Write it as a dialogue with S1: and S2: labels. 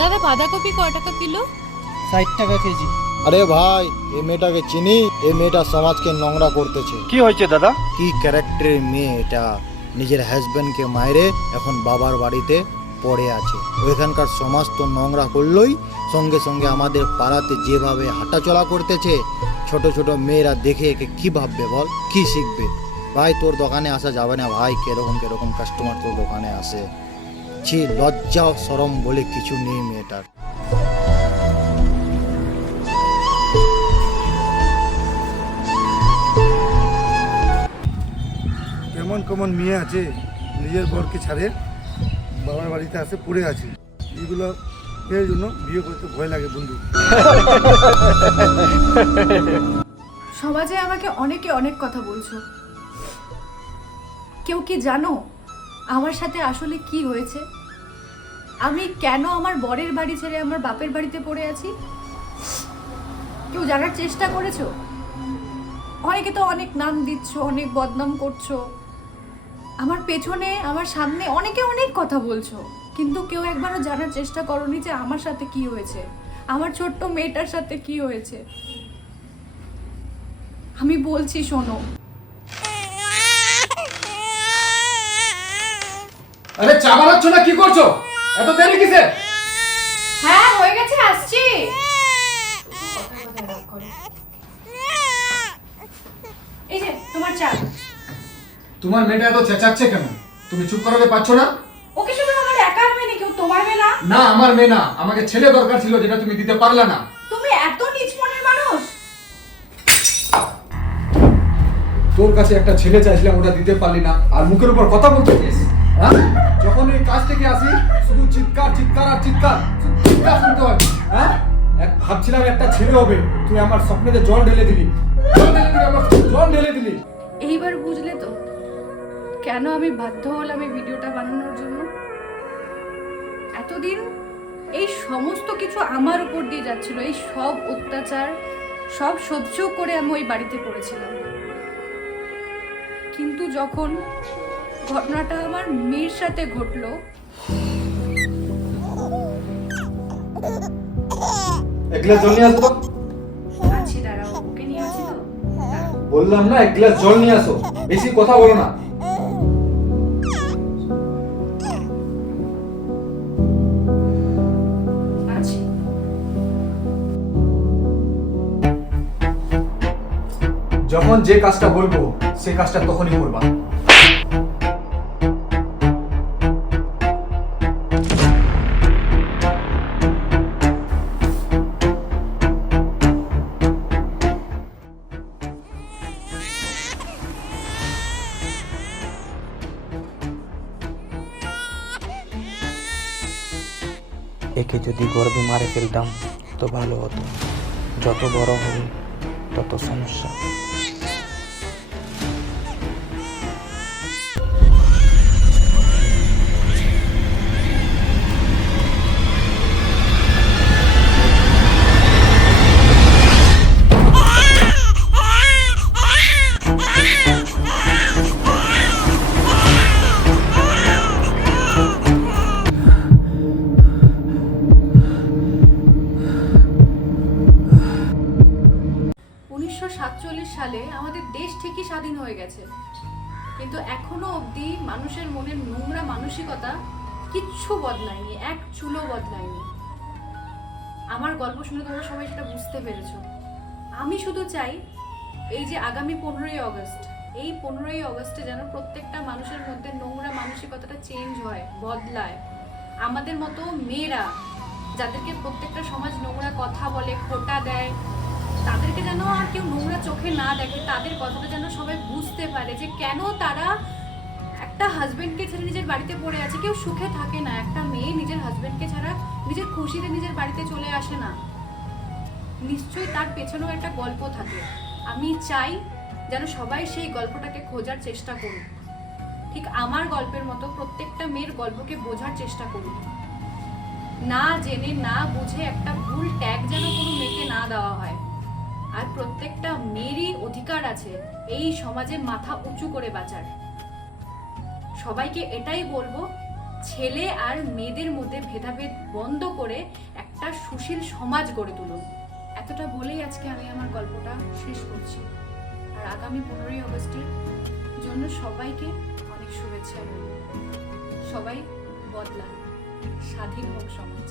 S1: দাদা বাঁধাকপি ক টাকা কিলো?
S2: ষাট টাকা কেজি।
S3: আরে ভাই এই মেয়েটাকে চিনি এই মেয়েটা সমাজকে নোংরা করতেছে।
S2: কি হয়েছে দাদা?
S3: কি ক্যারেক্টারের মেয়ে এটা? নিজের হাজব্যান্ডকে মায়েরে এখন বাবার বাড়িতে পড়ে আছে। ওইখানকার সমাজ তো নোংরা করলোই সঙ্গে সঙ্গে আমাদের পাড়াতে যেভাবে হাঁটাচলা করতেছে ছোট ছোট মেয়েরা দেখে একে কি ভাববে বল? কি শিখবে? ভাই তোর দোকানে আসা যাবে না ভাই কীরকম কীরকম কাস্টমার তোর দোকানে আসে। ছি লজ্জা সরম বলে কিছু নেই মেয়েটার।
S4: কেমন কেমন মেয়ে আছে নিজের বরকে ছাড়ে বাবার বাড়িতে আসে পড়ে আছে এগুলো এর জন্য বিয়ে করতে ভয় লাগে বন্ধু।
S5: সমাজে আমাকে অনেকে অনেক কথা বলছো। কেউ কি জানো আমার সাথে আসলে কি হয়েছে? আমি কেন আমার বরের বাড়ি ছেড়ে আমার বাপের বাড়িতে পড়ে আছি? কেউ জানার চেষ্টা করেছ? অনেকে তো অনেক নাম দিচ্ছ, অনেক বদনাম করছ। আমার পেছনে, আমার সামনে অনেকে অনেক কথা বলছো, কিন্তু কেউ একবারও জানার চেষ্টা করনি যে আমার সাথে কি হয়েছে, আমার ছোট্ট মেয়েটার সাথে কি হয়েছে। আমি বলছি, শোনো।
S6: আরে চা বানাচ্ছ না, কি করছ? এত দেরি কিসে
S5: হ্যাঁ হয়ে গেছে আসছি। এই যে তোমার চা।
S6: তোমার মেয়েটা এত চেঁচাচ্ছে কেন? তুমি চুপ করাতে পারছ না?
S5: ওকে শুধু আমার একার মেয়ে নাকি তোমার মেয়ে না?
S6: না আমার মেয়ে না। আমাকে ছেলে দরকার ছিল যেটা তুমি দিতে পারলে না।
S5: তুমি এত নিচ মনের মানুষ।
S6: তোর কাছে একটা ছেলে চাইছিলাম ওটা দিতে পারলি না। আর মুখের উপর কথা বলতে চিস হ্যাঁ যখন এই কাজ থেকে আসি, শুধু চিৎকার চিৎকার আর চিৎকার চিৎকার শুনতে হয়। হ্যাঁ? ভাবছিলাম একটা ছেলে হবে, তুই আমার স্বপ্নেতে জল ঢেলে দিলি। জল ঢেলে দিলি আমার জল ঢেলে দিলি।
S5: এইবার বুঝলে তো, কেন আমি বাধ্য হলাম এই ভিডিওটা বানানোর জন্য? এতদিন এই সমস্ত কিছু আমার উপর দিয়ে যাচ্ছিল, এই সব অত্যাচার, সব সহ্য করে আমি ওই বাড়িতে পড়েছিলাম কিন্তু যখন ঘটনাটা আমার মেয়ের সাথে ঘটলো।
S6: এক গ্লাস জল নিয়ে আসো।
S5: আছি দাঁড়াও ওকে নিয়ে আসি তো।
S6: বললাম না এক গ্লাস জল নিয়ে আসো। বেশি কথা বলো না।
S5: আছি
S6: যখন যে কাজটা বলব সে কাজটা তখনই করবা।
S7: একে যদি গর্বে মারে ফেলতাম তো ভালো হতো। যত বড় হবে তত সমস্যা।
S5: উনিশশো সাতচল্লিশ সালে আমাদের দেশ ঠিকই স্বাধীন হয়ে গেছে। কিন্তু এখনও অবধি মানুষের মনের নোংরা মানসিকতা কিচ্ছু বদলায়নি, এক চুলো বদলায়নি। আমার গল্প শুনে তোমরা সবাই সেটা বুঝতে পেরেছ। আমি শুধু চাই এই যে আগামী পনেরোই আগস্ট এই পনেরোই আগস্টে যেন প্রত্যেকটা মানুষের মধ্যে নোংরা মানসিকতাটা চেঞ্জ হয়, বদলায়। আমাদের মতো মেয়েরা যাদেরকে প্রত্যেকটা সমাজ নোংরা কথা বলে, খোটা দেয় তাদেরকে যেন আর কেউ নোংরা চোখে না দেখে, তাদের কথাটা যেন সবাই বুঝতে পারে যে কেন তারা একটা হাজবেন্ডকে ছেড়ে নিজের বাড়িতে পড়ে আছে। কেউ সুখে থাকে না। একটা মেয়ে নিজের হাজবেন্ডকে ছাড়া নিজের খুশিতে নিজের বাড়িতে চলে আসে না। নিশ্চয়ই তার পেছনেও একটা গল্প থাকে। আমি চাই যেন সবাই সেই গল্পটাকে খোঁজার চেষ্টা করুক। ঠিক আমার গল্পের মতো প্রত্যেকটা মেয়ের গল্পকে বোঝার চেষ্টা করুক। না জেনে, না বুঝে একটা ভুল ট্যাগ যেন কোনো মেয়েকে না দেওয়া হয়। আর প্রত্যেকটা মেয়েরই অধিকার আছে এই সমাজে মাথা উঁচু করে বাঁচার। সবাইকে এটাই বলব, ছেলে আর মেয়েদের মধ্যে ভেদাভেদ বন্ধ করে একটা সুশীল সমাজ গড়ে তুলুন। এতটা বলেই আজকে আমি আমার গল্পটা শেষ করছি। আর আগামী পনেরোই আগস্টের জন্য সবাইকে অনেক শুভেচ্ছা। রইল সবাই বদলান, স্বাধীন হোক সমাজ।